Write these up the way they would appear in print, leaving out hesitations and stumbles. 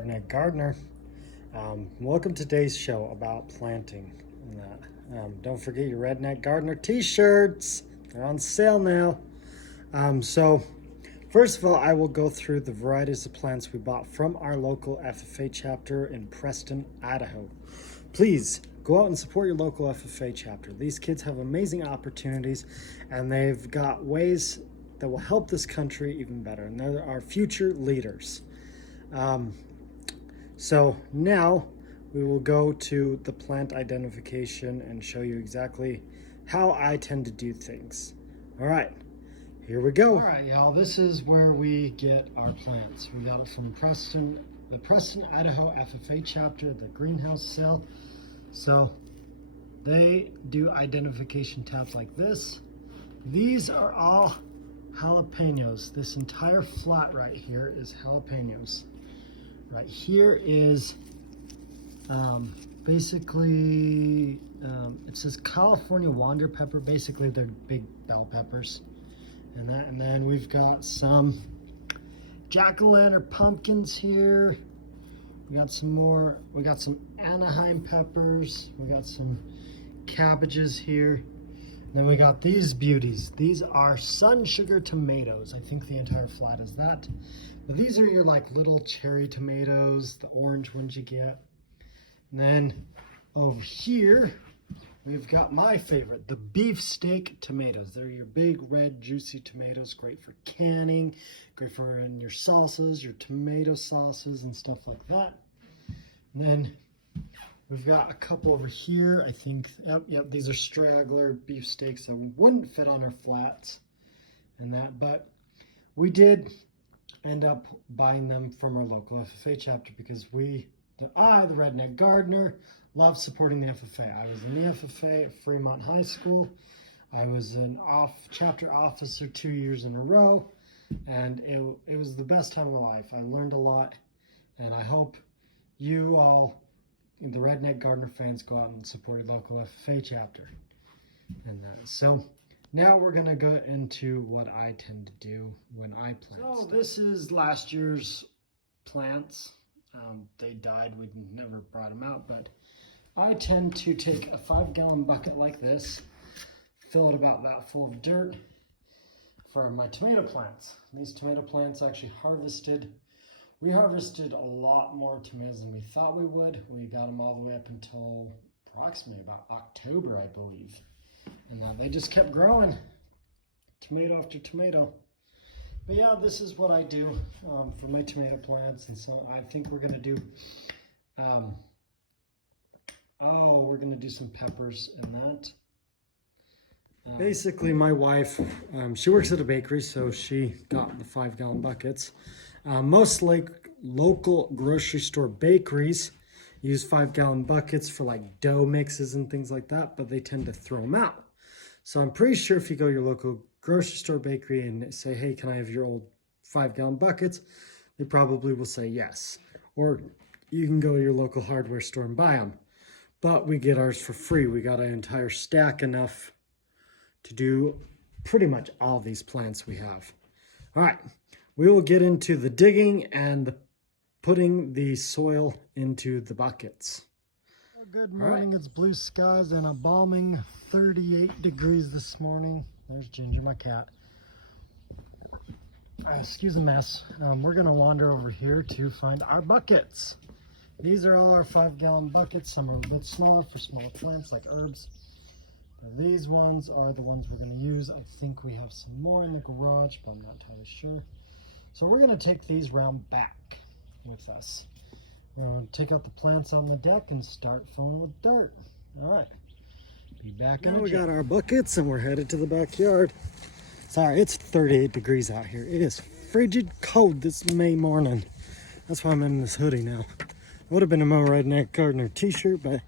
Redneck Gardner. Welcome to today's show about planting. Don't forget your Redneck Gardner t-shirts. They're on sale now. So first of all, I will go through the varieties of plants we bought from our local FFA chapter in Preston, Idaho. Please go out and support your local FFA chapter. These kids have amazing opportunities and they've got ways that will help this country even better. And they're our future leaders. So now we will go to the plant identification and show you exactly how I tend to do things. All right, here we go. All right, y'all, this is where we get our plants. We got it from Preston, the Preston, Idaho FFA chapter, the greenhouse sale. So they do identification tabs like this. These are all jalapenos. This entire flat right here is jalapenos. Right here is basically, it says California Wander Pepper. Basically, they're big bell peppers. And then we've got some jack-o'-lantern pumpkins here. We got some more. We got some Anaheim peppers. We got some cabbages here. And then we got these beauties. These are sun sugar tomatoes. I think the entire flat is that. But these are your like little cherry tomatoes, the orange ones you get. And then over here, we've got my favorite, the beefsteak tomatoes. They're your big red juicy tomatoes, great for canning, great for in your salsas, your tomato sauces and stuff like that. And then we've got a couple over here. I think, yep, these are straggler beefsteaks that wouldn't fit on our flats and that, but we did end up buying them from our local FFA chapter because the Redneck Gardner, love supporting the FFA. I was in the FFA at Fremont High School. I was an chapter officer 2 years in a row, and it was the best time of my life. I learned a lot, and I hope you all, the Redneck Gardner fans, go out and support your local FFA chapter. And so now we're gonna go into what I tend to do when I plant. So this is last year's plants. They died, we never brought them out, but I tend to take a 5-gallon bucket like this, fill it about that full of dirt for my tomato plants. These tomato plants actually we harvested a lot more tomatoes than we thought we would. We got them all the way up until approximately about October, I believe. And they just kept growing, tomato after tomato. But yeah, this is what I do for my tomato plants. And so I think we're gonna do, we're gonna do some peppers in that. Basically, my wife, she works at a bakery, so she got the 5-gallon buckets. Most local grocery store bakeries use 5-gallon buckets for like dough mixes and things like that, but they tend to throw them out. So I'm pretty sure if you go to your local grocery store bakery and say, hey, can I have your old 5-gallon buckets? They probably will say yes. Or you can go to your local hardware store and buy them. But we get ours for free. We got an entire stack enough to do pretty much all these plants we have. All right, we will get into the digging and putting the soil into the buckets. Well, good morning. Right. It's blue skies and a balming 38 degrees this morning. There's Ginger, my cat. Excuse the mess. We're gonna wander over here to find our buckets. These are all our 5-gallon buckets. Some are a bit smaller for smaller plants like herbs. These ones are the ones we're going to use. I think we have some more in the garage, but I'm not entirely sure. So we're going to take these round back with us. We're going to take out the plants on the deck and start filling with dirt. All right. Be back in a we got our buckets and we're headed to the backyard. Sorry, it's 38 degrees out here. It is frigid cold this May morning. That's why I'm in this hoodie now. I would have been in my Redneck Gardner t-shirt, but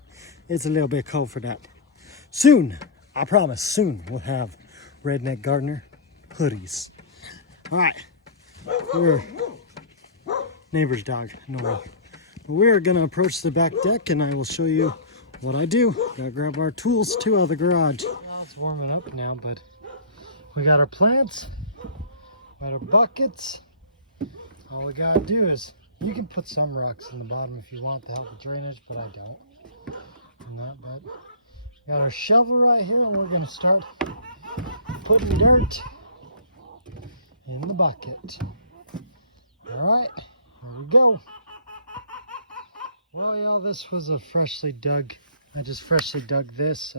it's a little bit cold for that. Soon, I promise, soon we'll have Redneck Gardner hoodies. All right, we're neighbor's dog. No way. We're gonna approach the back deck, and I will show you what I do. Gotta grab our tools too out of the garage. Well, it's warming up now, but we got our plants, got our buckets. All we gotta do is You can put some rocks in the bottom if you want to help with drainage, but I don't. And that, but got our shovel right here, and we're gonna start putting dirt in the bucket. All right, here we go. Well, y'all, this was a freshly dug. I just freshly dug this.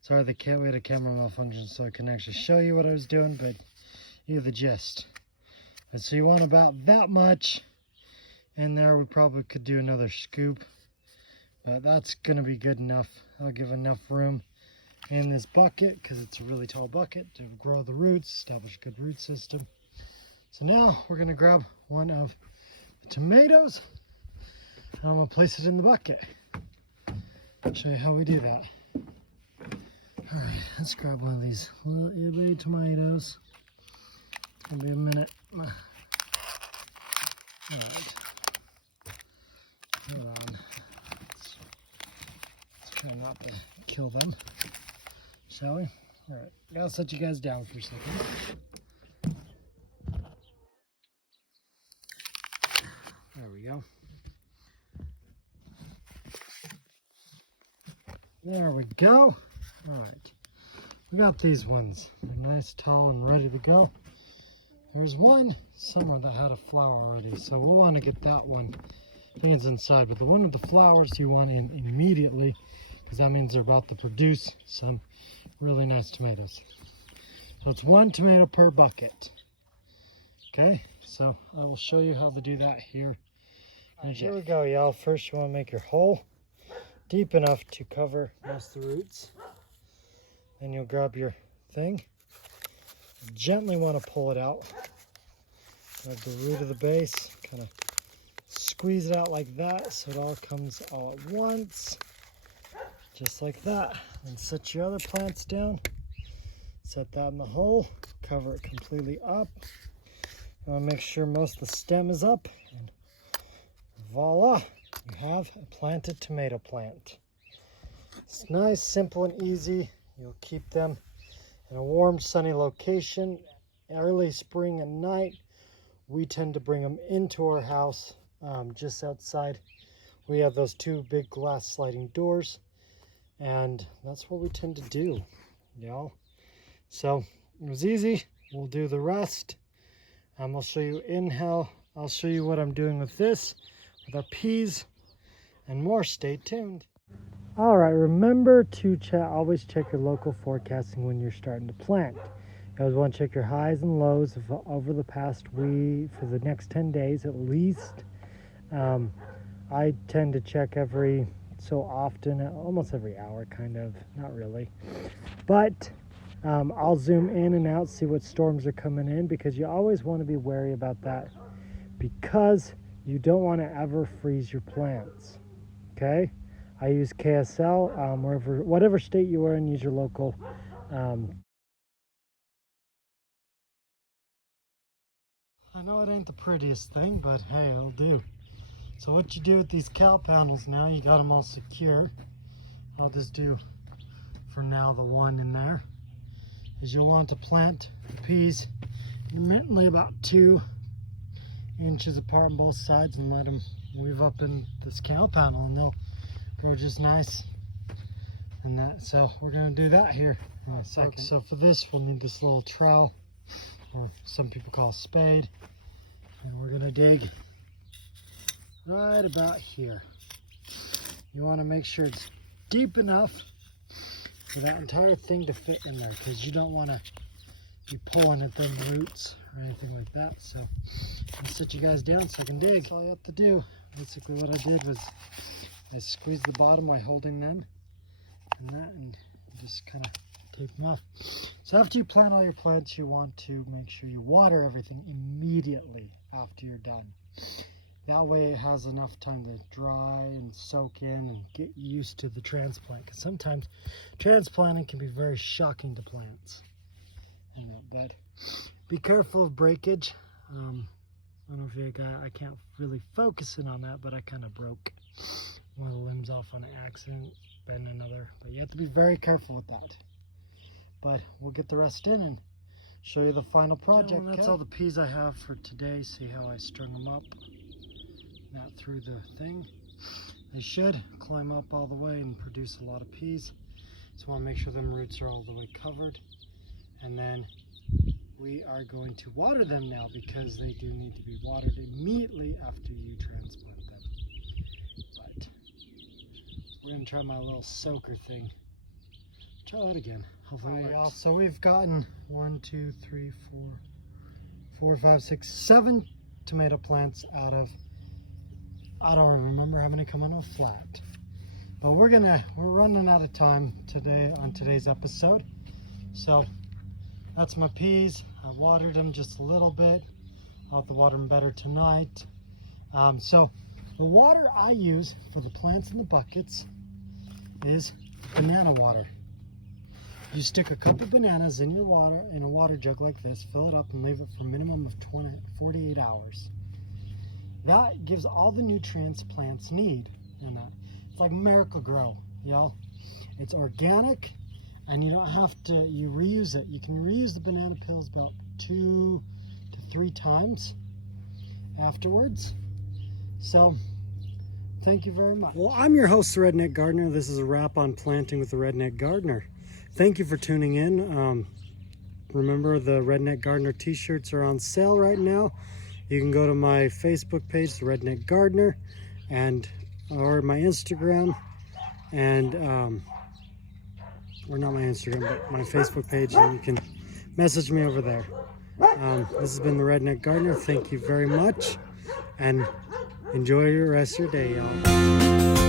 Sorry, we had a camera malfunction, so I couldn't actually show you what I was doing, but you get the gist. And so you want about that much in there. We probably could do another scoop, but that's gonna be good enough. I'll give enough room in this bucket because it's a really tall bucket to grow the roots, establish a good root system. So now we're gonna grab one of the tomatoes and I'm gonna place it in the bucket. I'll show you how we do that. All right, let's grab one of these little itty bitty tomatoes. It's gonna be a minute. All right, hold on. Let's try not to kill them, shall we? All right, I'll set you guys down for a second. There we go. There we go. All right, we got these ones. They're nice, tall, and ready to go. There's one somewhere that had a flower already, so we'll want to get that one. I think it's inside, but the one with the flowers you want in immediately, because that means they're about to produce some really nice tomatoes. So it's 1 tomato per bucket. Okay, so I will show you how to do that here. And here we go, y'all. First, you want to make your hole deep enough to cover most of the roots. Then you'll grab your thing. You gently want to pull it out. Grab the root of the base, kind of squeeze it out like that so it all comes all at once. Just like that. And set your other plants down. Set that in the hole. Cover it completely up. Make sure most of the stem is up. And voila, you have a planted tomato plant. It's nice, simple, and easy. You'll keep them in a warm, sunny location. Early spring and night, we tend to bring them into our house just outside. We have those 2 big glass sliding doors, and that's what we tend to do, y'all. So it was easy. We'll do the rest. I'll show you I'll show you what I'm doing with this, with our peas, and more. Stay tuned. All right, remember to always check your local forecasting when you're starting to plant. You always want to check your highs and lows over the past week, for the next 10 days at least. I tend to check every so often, almost every hour, kind of, not really. But I'll zoom in and out, see what storms are coming in, because you always want to be wary about that, because you don't want to ever freeze your plants, okay? I use KSL, whatever state you are in, use your local. I know it ain't the prettiest thing, but hey, it'll do. So what you do with these cow panels now, you got them all secure. I'll just do, for now, the one in there. Is you'll want to plant the peas intermittently about 2 inches apart on both sides and let them weave up in this cow panel, and they'll grow just nice. And that, so we're gonna do that here in a second. So for this, we'll need this little trowel, or some people call a spade, and we're gonna dig right about here. You want to make sure it's deep enough for that entire thing to fit in there, because you don't want to be pulling at them roots or anything like that. So I'll sit you guys down so I can dig. That's all you have to do. Basically what I did was I squeezed the bottom by holding them and just kind of tape them off. So after you plant all your plants, you want to make sure you water everything immediately after you're done. That way it has enough time to dry and soak in and get used to the transplant, because sometimes transplanting can be very shocking to plants. But be careful of breakage. I don't know if you got, I can't really focus in on that, but I kind of broke one of the limbs off on an accident, bent another. But you have to be very careful with that. But we'll get the rest in and show you the final project. That's all the peas I have for today. See how I strung them up. not through the thing. They should climb up all the way and produce a lot of peas. Just want to make sure them roots are all the way covered. And then we are going to water them now because they do need to be watered immediately after you transplant them. But we're going to try my little soaker thing. Try that again. Hopefully it works. So we've gotten 7 tomato plants out of, I don't remember having to come on a flat. But we're running out of time today on today's episode. So that's my peas. I watered them just a little bit. I'll have to water them better tonight. So the water I use for the plants in the buckets is banana water. You stick a couple bananas in your water, in a water jug like this, fill it up and leave it for a minimum of 48 hours. That gives all the nutrients plants need in that. It's like Miracle Grow, you know? It's organic and you don't have to, you reuse it. You can reuse the banana peels about 2 to 3 times afterwards. So, thank you very much. Well, I'm your host, the Redneck Gardner. This is a wrap on planting with the Redneck Gardner. Thank you for tuning in. Remember, the Redneck Gardner t-shirts are on sale right now. You can go to my Facebook page, the Redneck Gardner, or my Instagram, and or not my Instagram, but my Facebook page, and you can message me over there. This has been the Redneck Gardner. Thank you very much, and enjoy the rest of your day, y'all.